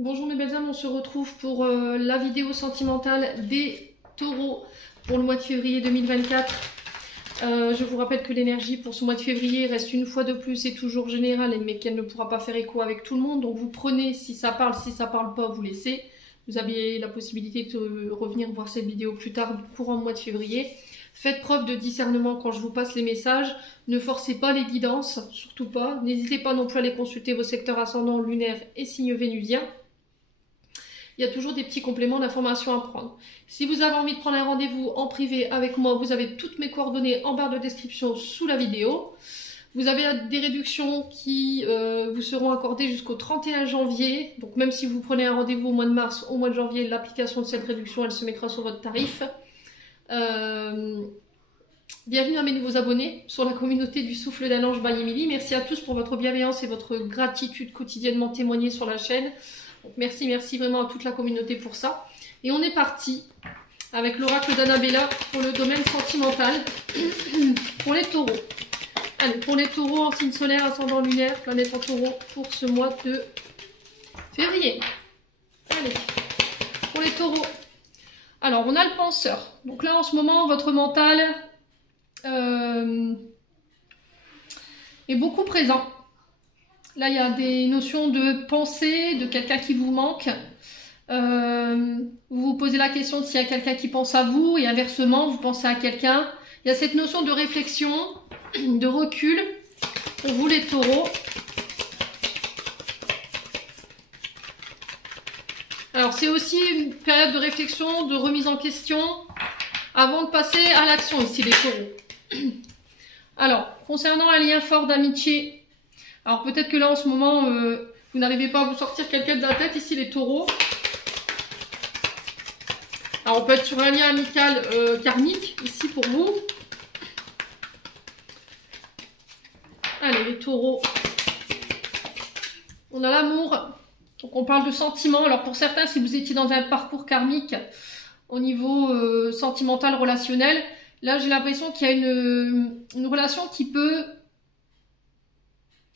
Bonjour mes belles âmes, on se retrouve pour la vidéo sentimentale des taureaux pour le mois de février 2024. Je vous rappelle que l'énergie pour ce mois de février reste une fois de plus et toujours générale, mais qu'elle ne pourra pas faire écho avec tout le monde. Donc vous prenez, si ça parle pas, vous laissez. Vous avez la possibilité de revenir voir cette vidéo plus tard, courant mois de février. Faites preuve de discernement quand je vous passe les messages. Ne forcez pas les guidances, surtout pas. N'hésitez pas non plus à aller consulter vos secteurs ascendants, lunaires et signes vénusiens. Il y a toujours des petits compléments d'informations à prendre. Si vous avez envie de prendre un rendez-vous en privé avec moi, vous avez toutes mes coordonnées en barre de description sous la vidéo. Vous avez des réductions qui vous seront accordées jusqu'au 31 janvier. Donc même si vous prenez un rendez-vous au mois de mars, au mois de janvier, l'application de cette réduction, elle se mettra sur votre tarif. Bienvenue à mes nouveaux abonnés sur la communauté du Souffle d'un Ange by Emily. Merci à tous pour votre bienveillance et votre gratitude quotidiennement témoignée sur la chaîne. Donc merci vraiment à toute la communauté pour ça. Et on est parti avec l'oracle d'Annabella pour le domaine sentimental pour les taureaux. Allez, pour les taureaux en signe solaire, ascendant lunaire, planète en taureau pour ce mois de février. Allez, pour les taureaux. Alors, on a le penseur. Donc là, en ce moment, votre mental est beaucoup présent. Là, il y a des notions de pensée, de quelqu'un qui vous manque. Vous vous posez la question s'il y a quelqu'un qui pense à vous et inversement, vous pensez à quelqu'un. Il y a cette notion de réflexion, de recul pour vous les taureaux. Alors, c'est aussi une période de réflexion, de remise en question avant de passer à l'action ici les taureaux. Alors, concernant un lien fort d'amitié, alors peut-être que là en ce moment, vous n'arrivez pas à vous sortir quelqu'un de la tête, ici les taureaux. Alors on peut être sur un lien amical karmique, ici pour vous. Allez les taureaux. On a l'amour, donc on parle de sentiments. Alors pour certains, si vous étiez dans un parcours karmique au niveau sentimental, relationnel, là j'ai l'impression qu'il y a une relation qui peut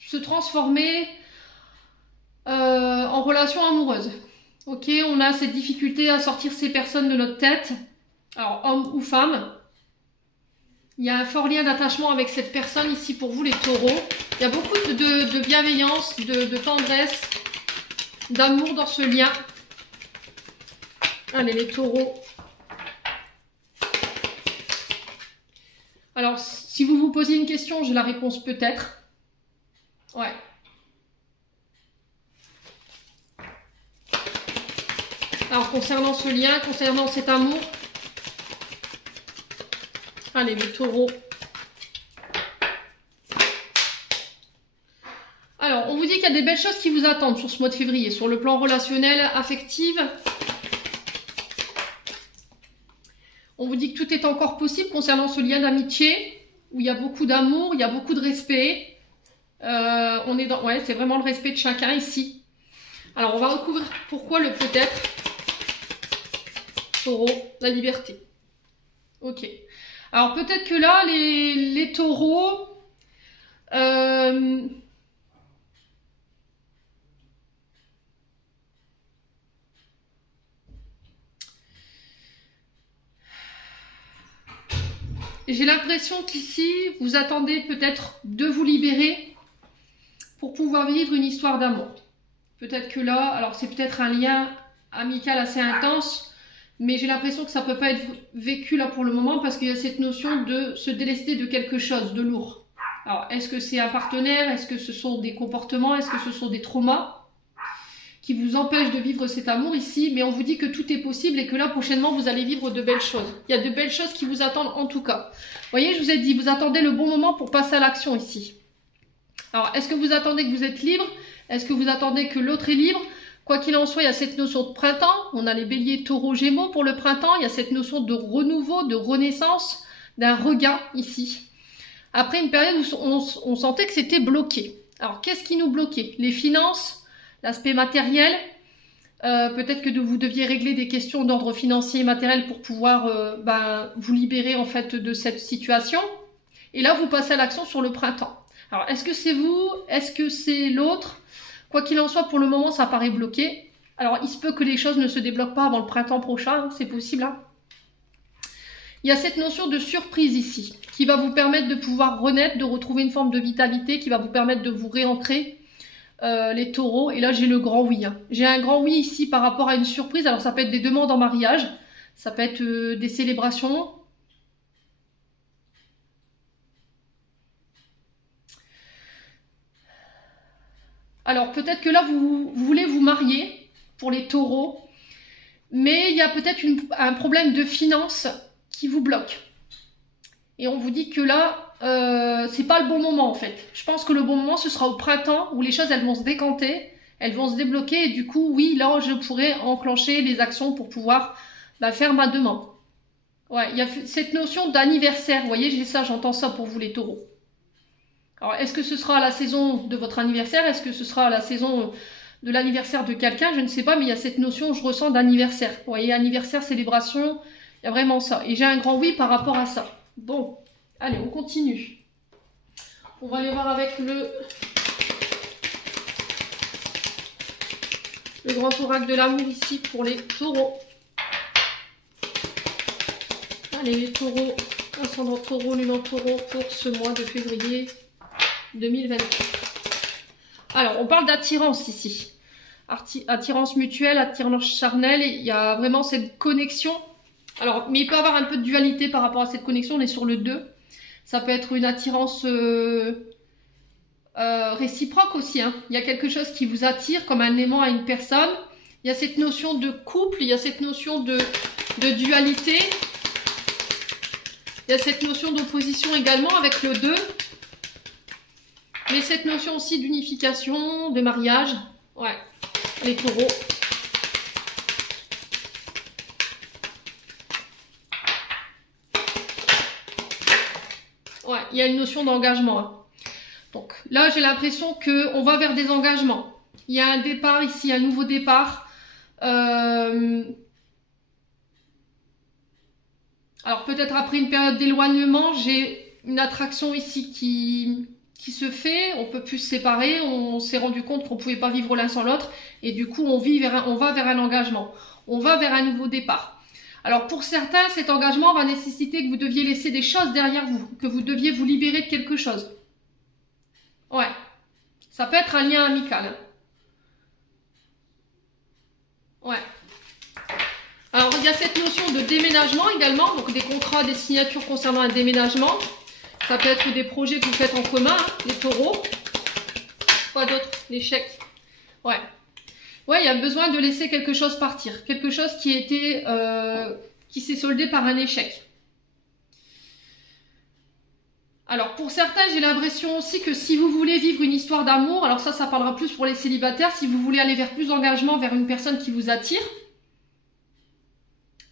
se transformer en relation amoureuse. Ok, on a cette difficulté à sortir ces personnes de notre tête, alors homme ou femme. Il y a un fort lien d'attachement avec cette personne ici pour vous les taureaux. Il y a beaucoup de bienveillance, de tendresse, d'amour dans ce lien. Allez les taureaux. Alors si vous vous posez une question, j'ai la réponse peut-être. Ouais. Alors, concernant ce lien, concernant cet amour. Allez, les taureaux. Alors, on vous dit qu'il y a des belles choses qui vous attendent sur ce mois de février, sur le plan relationnel, affectif. On vous dit que tout est encore possible concernant ce lien d'amitié, où il y a beaucoup d'amour, il y a beaucoup de respect. On est dans, ouais, c'est vraiment le respect de chacun ici. Alors, on va recouvrir pourquoi le peut-être. Taureau, la liberté. Ok. Alors, peut-être que là, les taureaux... j'ai l'impression qu'ici, vous attendez peut-être de vous libérer pour pouvoir vivre une histoire d'amour. Peut-être que là, alors c'est peut-être un lien amical assez intense, mais j'ai l'impression que ça ne peut pas être vécu là pour le moment parce qu'il y a cette notion de se délester de quelque chose, de lourd. Alors, est-ce que c'est un partenaire? Est-ce que ce sont des comportements? Est-ce que ce sont des traumas qui vous empêchent de vivre cet amour ici? Mais on vous dit que tout est possible et que là, prochainement, vous allez vivre de belles choses. Il y a de belles choses qui vous attendent en tout cas. Vous voyez, je vous ai dit, vous attendez le bon moment pour passer à l'action ici. Alors, est-ce que vous attendez que vous êtes libre? Est-ce que vous attendez que l'autre est libre? Quoi qu'il en soit, il y a cette notion de printemps. On a les béliers, taureaux, gémeaux pour le printemps. Il y a cette notion de renouveau, de renaissance, d'un regain ici. Après une période où on sentait que c'était bloqué. Alors, qu'est-ce qui nous bloquait? Les finances, l'aspect matériel. Peut-être que vous deviez régler des questions d'ordre financier et matériel pour pouvoir vous libérer en fait de cette situation. Et là, vous passez à l'action sur le printemps. Alors, est-ce que c'est vous? Est-ce que c'est l'autre? Quoi qu'il en soit, pour le moment, ça paraît bloqué. Alors, il se peut que les choses ne se débloquent pas avant le printemps prochain, hein, c'est possible. Hein. Il y a cette notion de surprise ici, qui va vous permettre de pouvoir renaître, de retrouver une forme de vitalité, qui va vous permettre de vous réancrer, les taureaux. Et là, j'ai le grand oui. Hein. J'ai un grand oui ici par rapport à une surprise. Alors, ça peut être des demandes en mariage, ça peut être des célébrations. Alors, peut-être que là, vous voulez vous marier pour les taureaux, mais il y a peut-être un problème de finances qui vous bloque. Et on vous dit que là, c'est pas le bon moment en fait. Je pense que le bon moment, ce sera au printemps où les choses, elles vont se décanter, elles vont se débloquer. Et du coup, oui, là, je pourrais enclencher les actions pour pouvoir faire ma demande. Ouais, il y a cette notion d'anniversaire. Vous voyez, j'ai ça, j'entends ça pour vous les taureaux. Alors, est-ce que ce sera à la saison de votre anniversaire? Est-ce que ce sera à la saison de l'anniversaire de quelqu'un? Je ne sais pas, mais il y a cette notion, je ressens, d'anniversaire. Vous voyez, anniversaire, célébration, il y a vraiment ça. Et j'ai un grand oui par rapport à ça. Bon, allez, on continue. On va aller voir avec le grand oracle de l'amour ici pour les taureaux. Allez, les taureaux, ascendant taureau, lune en taureau pour ce mois de février 2024. Alors, on parle d'attirance ici. Attirance mutuelle, attirance charnelle. Il y a vraiment cette connexion. Alors, mais il peut y avoir un peu de dualité par rapport à cette connexion. On est sur le 2. Ça peut être une attirance réciproque aussi. Hein. Il y a quelque chose qui vous attire comme un aimant à une personne. Il y a cette notion de couple. Il y a cette notion de dualité. Il y a cette notion d'opposition également avec le 2. Mais cette notion aussi d'unification, de mariage. Ouais, les taureaux. Ouais, il y a une notion d'engagement. Hein. Donc là, j'ai l'impression qu'on va vers des engagements. Il y a un départ ici, un nouveau départ. Alors peut-être après une période d'éloignement, j'ai une attraction ici qui se fait, on peut plus se séparer, on s'est rendu compte qu'on pouvait pas vivre l'un sans l'autre et du coup on va vers un engagement, on va vers un nouveau départ. Alors pour certains, cet engagement va nécessiter que vous deviez laisser des choses derrière vous, que vous deviez vous libérer de quelque chose. Ouais, ça peut être un lien amical. Ouais. Alors il y a cette notion de déménagement également, donc des contrats, des signatures concernant un déménagement. Ça peut être des projets que vous faites en commun, hein, les taureaux. Quoi d'autre? Les chèques. Ouais. Ouais, il y a besoin de laisser quelque chose partir. Quelque chose qui s'est soldé par un échec. Alors, pour certains, j'ai l'impression aussi que si vous voulez vivre une histoire d'amour, alors ça parlera plus pour les célibataires, si vous voulez aller vers plus d'engagement, vers une personne qui vous attire,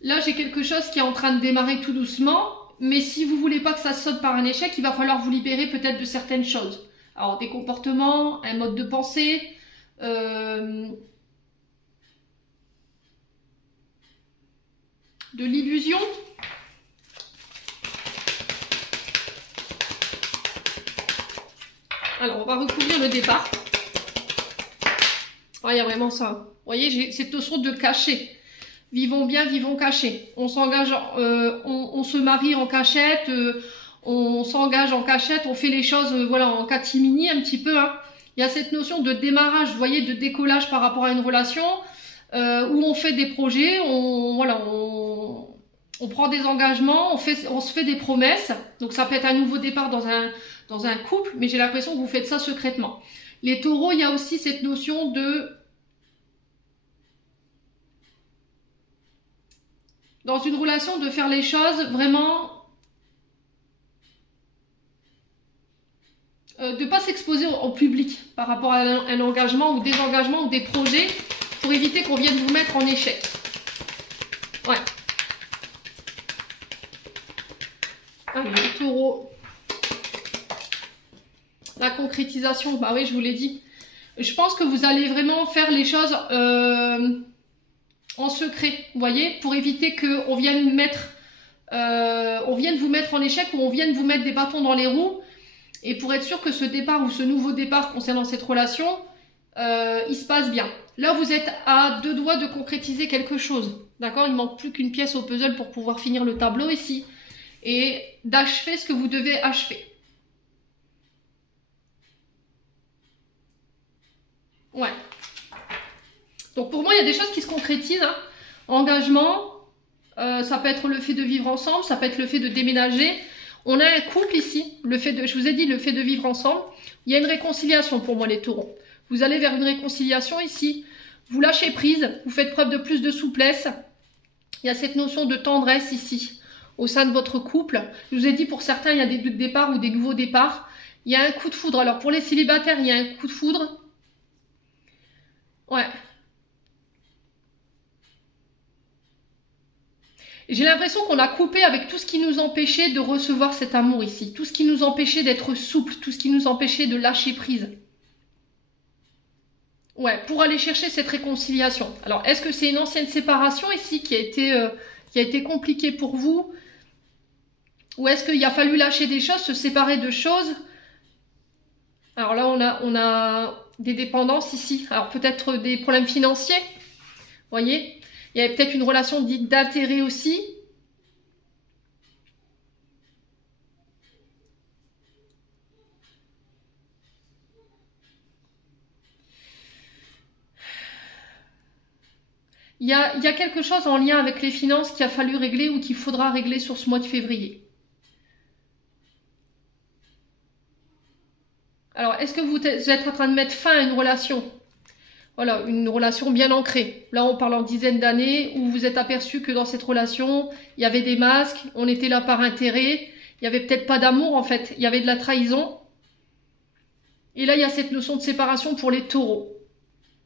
là, j'ai quelque chose qui est en train de démarrer tout doucement. Mais si vous voulez pas que ça saute par un échec, il va falloir vous libérer peut-être de certaines choses. Alors, des comportements, un mode de pensée, de l'illusion. Alors, on va recouvrir le départ. Oh, il y a vraiment ça. Vous voyez, j'ai cette notion de cacher. Vivons bien, vivons cachés. On s'engage, on se marie en cachette, on s'engage en cachette, on fait les choses voilà, en catimini un petit peu. Hein. Il y a cette notion de démarrage, vous voyez, de décollage par rapport à une relation, où on fait des projets, on prend des engagements, on se fait des promesses. Donc ça peut être un nouveau départ dans un couple, mais j'ai l'impression que vous faites ça secrètement. Les taureaux, il y a aussi cette notion de... Dans une relation, de faire les choses vraiment... de ne pas s'exposer au public par rapport à un engagement ou des engagements ou des projets pour éviter qu'on vienne vous mettre en échec. Ouais. Allez, le taureau. La concrétisation, bah oui, je vous l'ai dit. Je pense que vous allez vraiment faire les choses en secret, vous voyez, pour éviter qu'on vienne vous mettre en échec ou on vienne vous mettre des bâtons dans les roues. Et pour être sûr que ce départ ou ce nouveau départ concernant cette relation, il se passe bien. Là, vous êtes à 2 doigts de concrétiser quelque chose. D'accord? Il manque plus qu'une pièce au puzzle pour pouvoir finir le tableau ici. Et d'achever ce que vous devez achever. Ouais. Donc pour moi, il y a des choses qui se concrétisent. Hein. Engagement, ça peut être le fait de vivre ensemble, ça peut être le fait de déménager. On a un couple ici, je vous ai dit, le fait de vivre ensemble. Il y a une réconciliation pour moi, les taureaux. Vous allez vers une réconciliation ici. Vous lâchez prise, vous faites preuve de plus de souplesse. Il y a cette notion de tendresse ici, au sein de votre couple. Je vous ai dit, pour certains, il y a des départs ou des nouveaux départs. Il y a un coup de foudre. Alors, pour les célibataires, il y a un coup de foudre. Ouais. J'ai l'impression qu'on a coupé avec tout ce qui nous empêchait de recevoir cet amour ici. Tout ce qui nous empêchait d'être souple, tout ce qui nous empêchait de lâcher prise. Ouais, pour aller chercher cette réconciliation. Alors, est-ce que c'est une ancienne séparation ici qui a été compliquée pour vous? Ou est-ce qu'il a fallu lâcher des choses, se séparer de choses? Alors là, on a des dépendances ici. Alors, peut-être des problèmes financiers. Vous voyez? Il y avait peut-être une relation dite d'intérêt aussi. Il y a quelque chose en lien avec les finances qu'il a fallu régler ou qu'il faudra régler sur ce mois de février. Alors, est-ce que vous êtes en train de mettre fin à une relation? Voilà, une relation bien ancrée. Là, on parle en dizaines d'années où vous vous êtes aperçu que dans cette relation, il y avait des masques, on était là par intérêt, il n'y avait peut-être pas d'amour en fait, il y avait de la trahison. Et là, il y a cette notion de séparation pour les taureaux.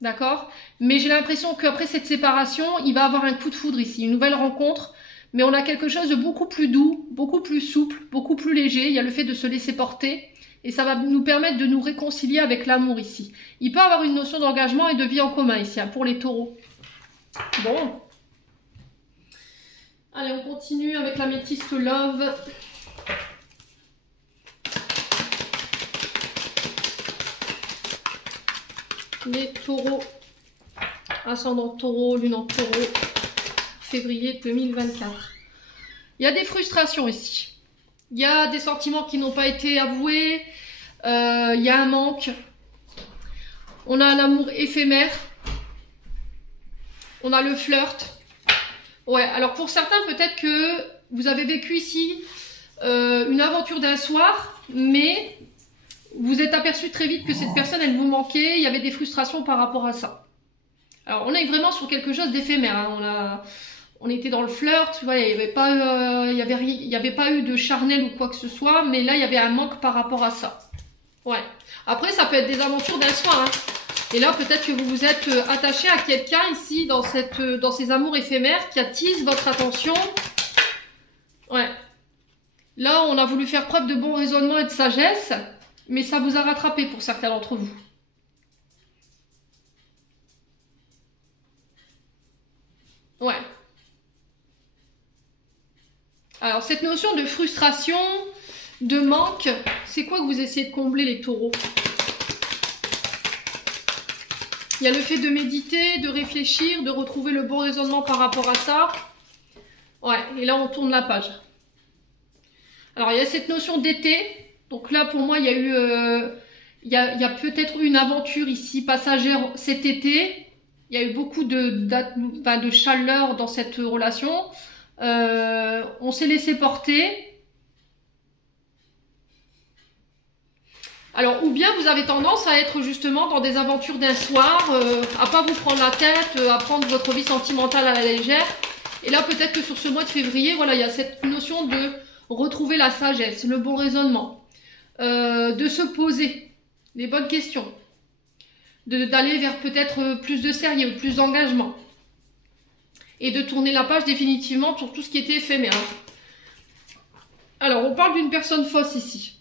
D'accord? Mais j'ai l'impression qu'après cette séparation, il va avoir un coup de foudre ici, une nouvelle rencontre. Mais on a quelque chose de beaucoup plus doux, beaucoup plus souple, beaucoup plus léger. Il y a le fait de se laisser porter. Et ça va nous permettre de nous réconcilier avec l'amour ici. Il peut avoir une notion d'engagement et de vie en commun ici, hein, pour les taureaux. Bon. Allez, on continue avec l'améthyste love. Les taureaux. Ascendant taureau, lune en taureau. Février 2024. Il y a des frustrations ici. Il y a des sentiments qui n'ont pas été avoués. Il y a un manque. On a un amour éphémère. On a le flirt. Ouais, alors pour certains, peut-être que vous avez vécu ici une aventure d'un soir, mais vous êtes aperçu très vite que cette personne, elle vous manquait. Il y avait des frustrations par rapport à ça. Alors, on est vraiment sur quelque chose d'éphémère. Hein. On était dans le flirt, tu vois, il n'y avait pas eu de charnel ou quoi que ce soit, mais là, il y avait un manque par rapport à ça. Ouais. Après, ça peut être des aventures d'un soir. Hein. Et là, peut-être que vous vous êtes attaché à quelqu'un ici, dans ces amours éphémères, qui attisent votre attention. Ouais. Là, on a voulu faire preuve de bon raisonnement et de sagesse, mais ça vous a rattrapé pour certains d'entre vous. Ouais. Alors, cette notion de frustration, de manque, c'est quoi que vous essayez de combler, les taureaux? Il y a le fait de méditer, de réfléchir, de retrouver le bon raisonnement par rapport à ça. Ouais, et là, on tourne la page. Alors, il y a cette notion d'été. Donc là, pour moi, il y a eu... il y a peut-être une aventure ici passagère cet été. Il y a eu beaucoup de chaleur dans cette relation. On s'est laissé porter. Alors, ou bien vous avez tendance à être justement dans des aventures d'un soir, à pas vous prendre la tête, à prendre votre vie sentimentale à la légère. Et là, peut-être que sur ce mois de février, voilà, il y a cette notion de retrouver la sagesse, le bon raisonnement, de se poser les bonnes questions, d'aller vers peut-être plus de sérieux, plus d'engagement. Et de tourner la page définitivement sur tout ce qui était éphémère. Alors, on parle d'une personne fausse ici,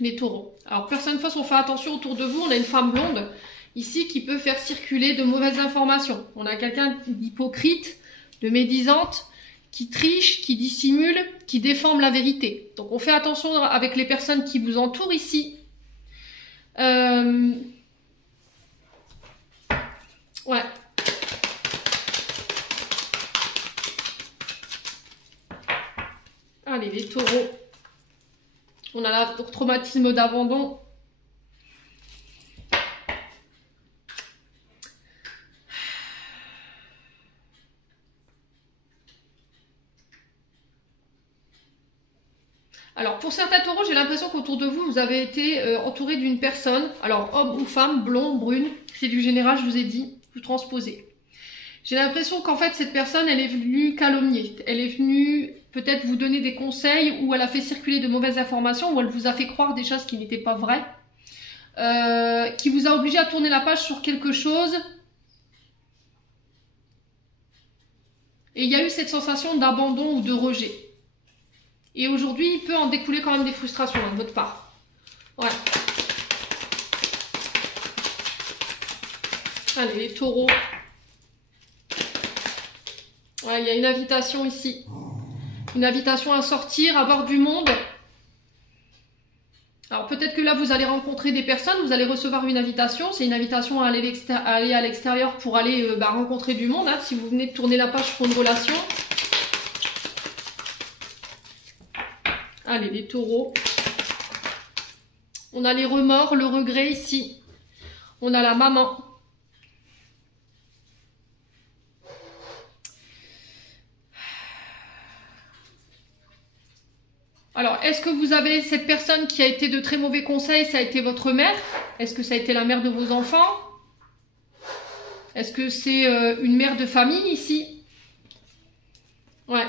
les taureaux. Alors, personne fausse, on fait attention autour de vous. On a une femme blonde ici qui peut faire circuler de mauvaises informations. On a quelqu'un d'hypocrite, de médisante, qui triche, qui dissimule, qui déforme la vérité. Donc, on fait attention avec les personnes qui vous entourent ici. Allez, les taureaux. On a le traumatisme d'abandon. Alors, pour certains taureaux, j'ai l'impression qu'autour de vous, vous avez été entouré d'une personne. Alors, homme ou femme, blond, brune. C'est du général, je vous ai dit. Vous transposez. J'ai l'impression qu'en fait, cette personne, elle est venue calomnier. Elle est venue peut-être vous donner des conseils ou elle a fait circuler de mauvaises informations ou elle vous a fait croire des choses qui n'étaient pas vraies. Qui vous a obligé à tourner la page sur quelque chose. Et il y a eu cette sensation d'abandon ou de rejet. Et aujourd'hui, il peut en découler quand même des frustrations de votre part. Ouais. Allez, les taureaux. Ouais, il y a une invitation ici. Une invitation à sortir, à voir du monde. Alors peut-être que là, vous allez rencontrer des personnes, vous allez recevoir une invitation. C'est une invitation à aller à l'extérieur pour aller rencontrer du monde. Hein, si vous venez de tourner la page pour une relation. Allez, les taureaux. On a les remords, le regret ici. On a la maman. Alors, est-ce que vous avez cette personne qui a été de très mauvais conseils, ça a été votre mère? Est-ce que ça a été la mère de vos enfants? Est-ce que c'est une mère de famille ici? Ouais.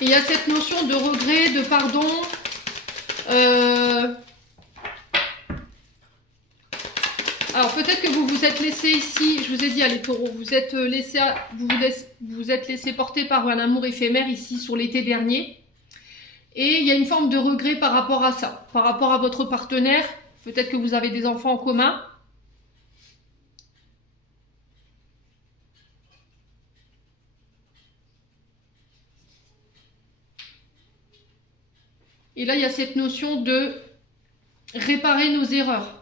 Et il y a cette notion de regret, de pardon. Alors peut-être que vous vous êtes laissé ici, je vous ai dit, les taureaux, vous êtes laissé porter par un amour éphémère ici sur l'été dernier. Et il y a une forme de regret par rapport à ça, par rapport à votre partenaire. Peut-être que vous avez des enfants en commun. Et là, il y a cette notion de réparer nos erreurs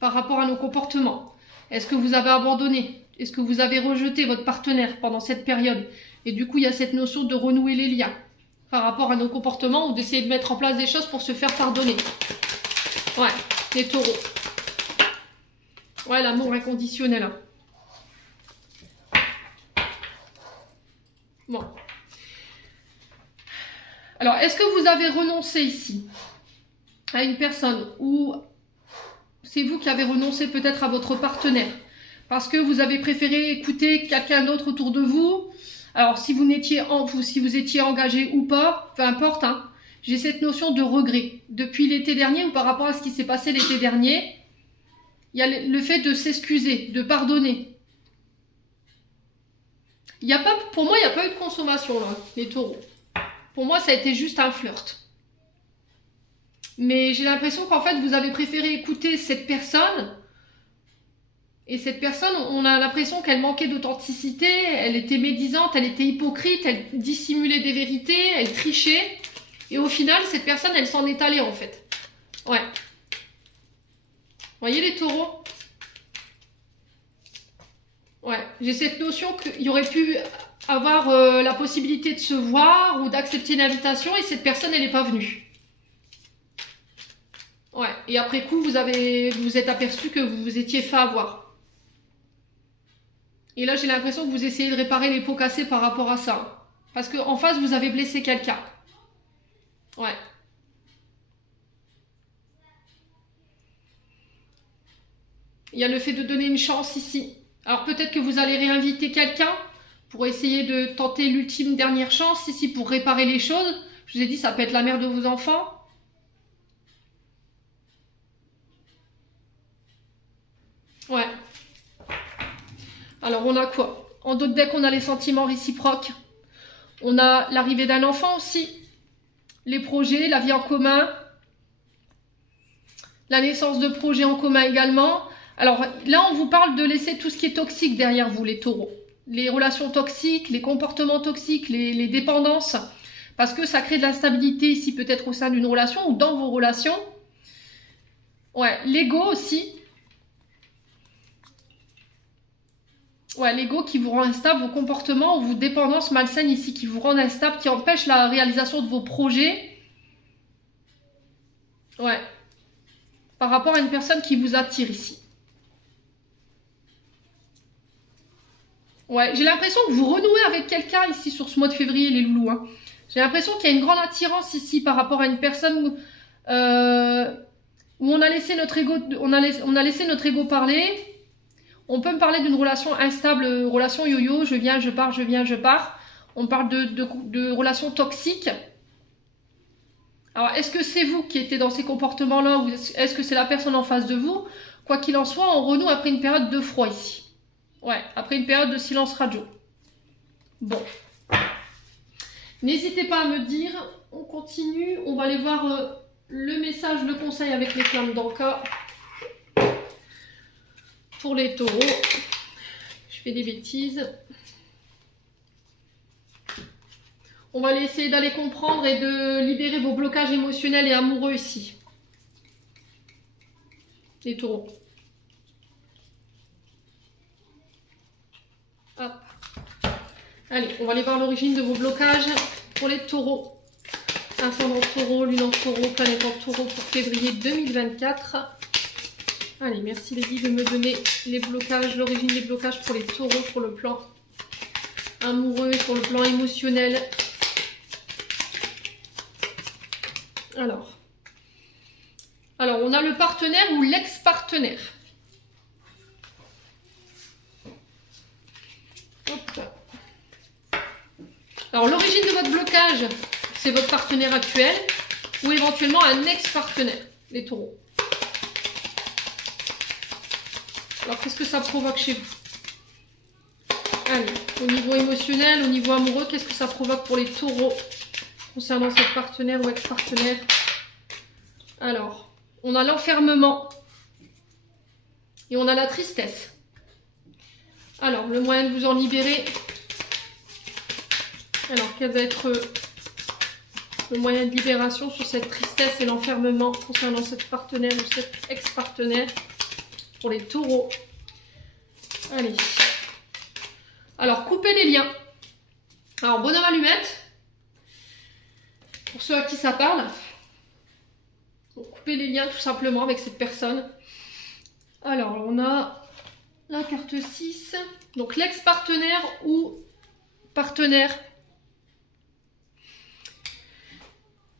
par rapport à nos comportements. Est-ce que vous avez abandonné? Est-ce que vous avez rejeté votre partenaire pendant cette période? Et du coup, il y a cette notion de renouer les liens par rapport à nos comportements ou d'essayer de mettre en place des choses pour se faire pardonner. Ouais, les taureaux. Ouais, l'amour inconditionnel. Hein. Bon. Alors, est-ce que vous avez renoncé ici à une personne ou c'est vous qui avez renoncé peut-être à votre partenaire parce que vous avez préféré écouter quelqu'un d'autre autour de vous? Alors, si vous étiez engagé ou pas, peu importe, hein, j'ai cette notion de regret. Depuis l'été dernier ou par rapport à ce qui s'est passé l'été dernier, il y a le fait de s'excuser, de pardonner. Pour moi, il n'y a pas eu de consommation, là, les taureaux. Pour moi, ça a été juste un flirt. Mais j'ai l'impression qu'en fait, vous avez préféré écouter cette personne. Et cette personne, on a l'impression qu'elle manquait d'authenticité. Elle était médisante, elle était hypocrite, elle dissimulait des vérités, elle trichait. Et au final, cette personne, elle s'en est allée en fait. Ouais. Vous voyez les taureaux? Ouais. J'ai cette notion qu'il y aurait pu avoir la possibilité de se voir ou d'accepter une invitation et cette personne, elle n'est pas venue. Ouais. Et après coup, vous êtes aperçu que vous vous étiez fait avoir. Et là, j'ai l'impression que vous essayez de réparer les pots cassés par rapport à ça. Parce qu'en face, vous avez blessé quelqu'un. Ouais. Il y a le fait de donner une chance ici. Alors peut-être que vous allez réinviter quelqu'un pour essayer de tenter l'ultime dernière chance ici pour réparer les choses. Je vous ai dit, ça peut être la mère de vos enfants. Ouais. Alors on a quoi? En d'autres decks, on a les sentiments réciproques. On a l'arrivée d'un enfant aussi. Les projets, la vie en commun. La naissance de projets en commun également. Alors là, on vous parle de laisser tout ce qui est toxique derrière vous, les taureaux. Les relations toxiques, les comportements toxiques, les dépendances. Parce que ça crée de l'instabilité ici, peut-être au sein d'une relation ou dans vos relations. Ouais, l'ego aussi. Ouais, l'ego qui vous rend instable, vos comportements ou vos dépendances malsaines ici qui vous rendent instable, qui empêchent la réalisation de vos projets. Ouais. Par rapport à une personne qui vous attire ici. Ouais, j'ai l'impression que vous renouez avec quelqu'un ici sur ce mois de février, les loulous. Hein. J'ai l'impression qu'il y a une grande attirance ici par rapport à une personne où on a laissé notre ego, on a laissé notre ego parler. On peut me parler d'une relation instable, relation yo-yo, je viens, je pars, je viens, je pars. On parle de relations toxiques. Alors, est-ce que c'est vous qui étiez dans ces comportements-là ou est-ce que c'est la personne en face de vous? Quoi qu'il en soit, on renoue après une période de froid ici. Ouais, après une période de silence radio. Bon. N'hésitez pas à me dire. On continue. On va aller voir le message, le conseil avec les flammes d'Anka. Pour les taureaux. Je fais des bêtises. On va essayer d'aller comprendre et de libérer vos blocages émotionnels et amoureux ici. Les taureaux. Hop. Allez, on va aller voir l'origine de vos blocages pour les taureaux. Ascendant taureau, lune en taureau, planète en taureau pour février 2024. Allez, merci les guides de me donner les blocages, l'origine des blocages pour les taureaux sur le plan amoureux, sur le plan émotionnel. Alors, on a le partenaire ou l'ex-partenaire. Alors, l'origine de votre blocage, c'est votre partenaire actuel ou éventuellement un ex-partenaire, les taureaux. Alors, qu'est-ce que ça provoque chez vous? Allez, au niveau émotionnel, au niveau amoureux, qu'est-ce que ça provoque pour les taureaux concernant cette partenaire ou ex-partenaire? Alors, on a l'enfermement et on a la tristesse. Alors, le moyen de vous en libérer. Alors, quel va être le moyen de libération sur cette tristesse et l'enfermement concernant cette partenaire ou cet ex-partenaire pour les taureaux? Allez. Alors, couper les liens. Alors, bonhomme allumette. Pour ceux à qui ça parle. Donc, couper les liens tout simplement avec cette personne. Alors, on a la carte 6. Donc, l'ex-partenaire ou partenaire.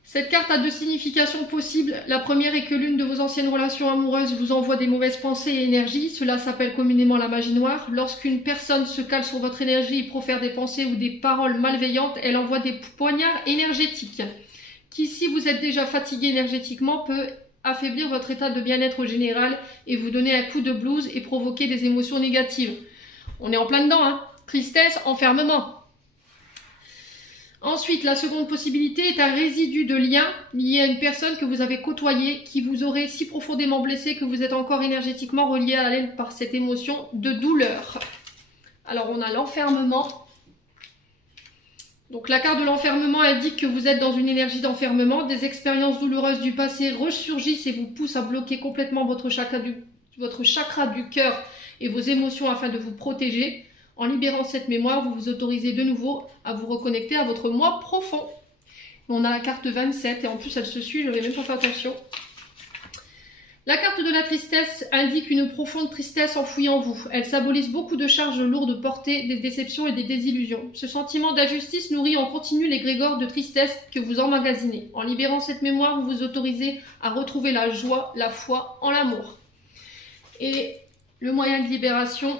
Cette carte a deux significations possibles. La première est que l'une de vos anciennes relations amoureuses vous envoie des mauvaises pensées et énergies. Cela s'appelle communément la magie noire. Lorsqu'une personne se cale sur votre énergie et profère des pensées ou des paroles malveillantes, elle envoie des poignards énergétiques qui, si vous êtes déjà fatigué énergétiquement, peut affaiblir votre état de bien-être général et vous donner un coup de blues et provoquer des émotions négatives. On est en plein dedans, hein. Tristesse, enfermement. Ensuite, la seconde possibilité est un résidu de lien lié à une personne que vous avez côtoyée, qui vous aurait si profondément blessé que vous êtes encore énergétiquement relié à elle par cette émotion de douleur. Alors, on a l'enfermement. Donc, la carte de l'enfermement indique que vous êtes dans une énergie d'enfermement. Des expériences douloureuses du passé ressurgissent et vous poussent à bloquer complètement votre chakra du cœur et vos émotions afin de vous protéger. En libérant cette mémoire, vous vous autorisez de nouveau à vous reconnecter à votre moi profond. On a la carte 27 et en plus elle se suit, je n'avais même pas fait attention. La carte de la tristesse indique une profonde tristesse enfouie en vous. Elle symbolise beaucoup de charges lourdes portées, des déceptions et des désillusions. Ce sentiment d'injustice nourrit en continu l'égrégore de tristesse que vous emmagasinez. En libérant cette mémoire, vous vous autorisez à retrouver la joie, la foi en l'amour. Et le moyen de libération...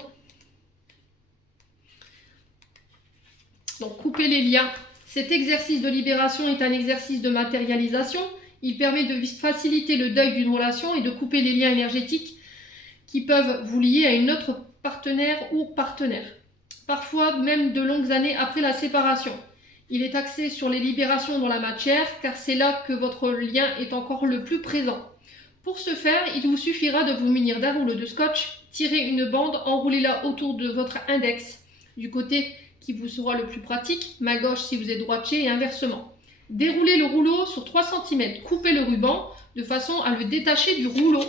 Donc, couper les liens. Cet exercice de libération est un exercice de matérialisation. Il permet de faciliter le deuil d'une relation et de couper les liens énergétiques qui peuvent vous lier à une autre partenaire ou partenaire. Parfois, même de longues années après la séparation. Il est axé sur les libérations dans la matière, car c'est là que votre lien est encore le plus présent. Pour ce faire, il vous suffira de vous munir d'un rouleau de scotch, tirer une bande, enroulez-la autour de votre index, du côté qui vous sera le plus pratique, main gauche si vous êtes droitier et inversement. Déroulez le rouleau sur 3 cm, coupez le ruban de façon à le détacher du rouleau.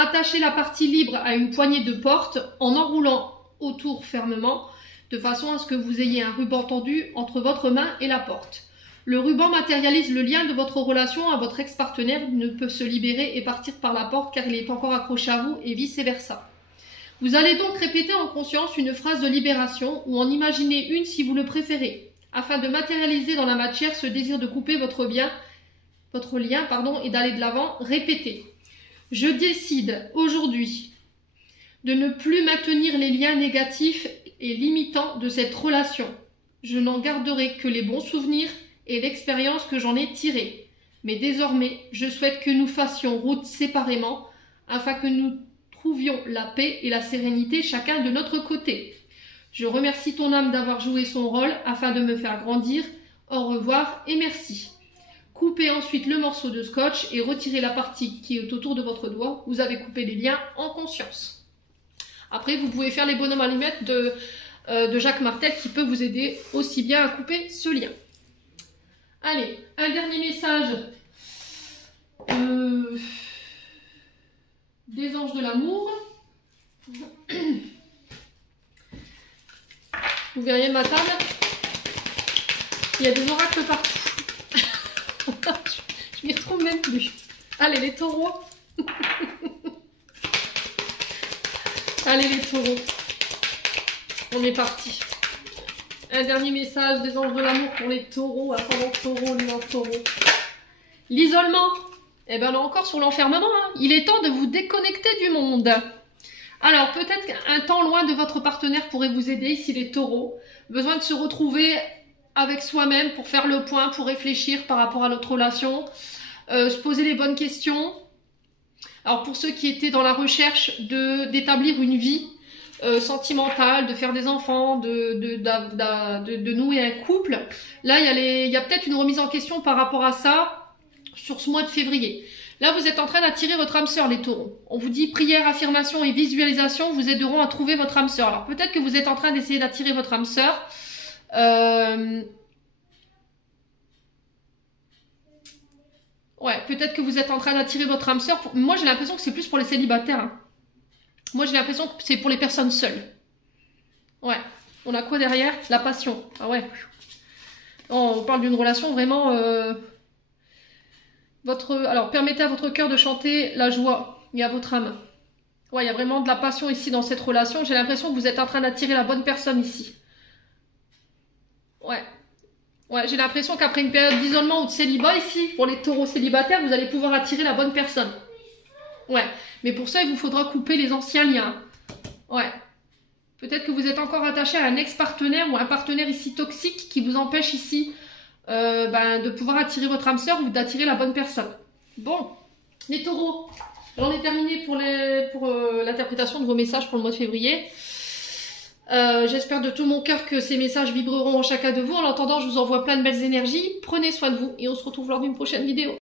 Attachez la partie libre à une poignée de porte en enroulant autour fermement, de façon à ce que vous ayez un ruban tendu entre votre main et la porte. Le ruban matérialise le lien de votre relation à votre ex-partenaire, ne peut se libérer et partir par la porte car il est encore accroché à vous et vice-versa. Vous allez donc répéter en conscience une phrase de libération ou en imaginer une si vous le préférez, afin de matérialiser dans la matière ce désir de couper votre lien et d'aller de l'avant. Répétez. Je décide aujourd'hui de ne plus maintenir les liens négatifs et limitants de cette relation. Je n'en garderai que les bons souvenirs et l'expérience que j'en ai tirée. Mais désormais, je souhaite que nous fassions route séparément afin que nous trouvions la paix et la sérénité chacun de notre côté. Je remercie ton âme d'avoir joué son rôle afin de me faire grandir. Au revoir et merci. Coupez ensuite le morceau de scotch et retirez la partie qui est autour de votre doigt. Vous avez coupé les liens en conscience. Après, vous pouvez faire les bonhommes allumettes de Jacques Martel qui peut vous aider aussi bien à couper ce lien. Allez, un dernier message des anges de l'amour. Vous verriez ma table, il y a des oracles partout. Je m'y retrouve même plus. Allez les taureaux. Allez les taureaux. On est parti. Un dernier message des anges de l'amour pour les taureaux, ascendant taureau, lumière taureau. L'isolement. Eh bien, on est encore sur l'enfermement. Hein. Il est temps de vous déconnecter du monde. Alors, peut-être qu'un temps loin de votre partenaire pourrait vous aider, ici les taureaux. Besoin de se retrouver avec soi-même pour faire le point, pour réfléchir par rapport à notre relation, se poser les bonnes questions. Alors, pour ceux qui étaient dans la recherche d'établir une vie sentimentale, de faire des enfants, de nouer un couple, là, il y a peut-être une remise en question par rapport à ça sur ce mois de février. Là, vous êtes en train d'attirer votre âme sœur, les taureaux. On vous dit prière, affirmation et visualisation vous aideront à trouver votre âme sœur. Alors, peut-être que vous êtes en train d'essayer d'attirer votre âme sœur. Ouais, peut-être que vous êtes en train d'attirer votre âme sœur. Moi, j'ai l'impression que c'est plus pour les célibataires. Hein. Moi, j'ai l'impression que c'est pour les personnes seules. Ouais. On a quoi derrière? La passion. Ah ouais. On parle d'une relation vraiment... Alors, permettez à votre cœur de chanter la joie et à votre âme. Ouais, il y a vraiment de la passion ici dans cette relation. J'ai l'impression que vous êtes en train d'attirer la bonne personne ici. Ouais. Ouais, j'ai l'impression qu'après une période d'isolement ou de célibat ici, pour les taureaux célibataires, vous allez pouvoir attirer la bonne personne. Ouais. Mais pour ça, il vous faudra couper les anciens liens. Ouais. Peut-être que vous êtes encore attaché à un ex-partenaire ou un partenaire ici toxique qui vous empêche ici de pouvoir attirer votre âme sœur ou d'attirer la bonne personne. Bon, les taureaux, j'en ai terminé pour l'interprétation de vos messages pour le mois de février. J'espère de tout mon cœur que ces messages vibreront en chacun de vous. En attendant, je vous envoie plein de belles énergies. Prenez soin de vous et on se retrouve lors d'une prochaine vidéo.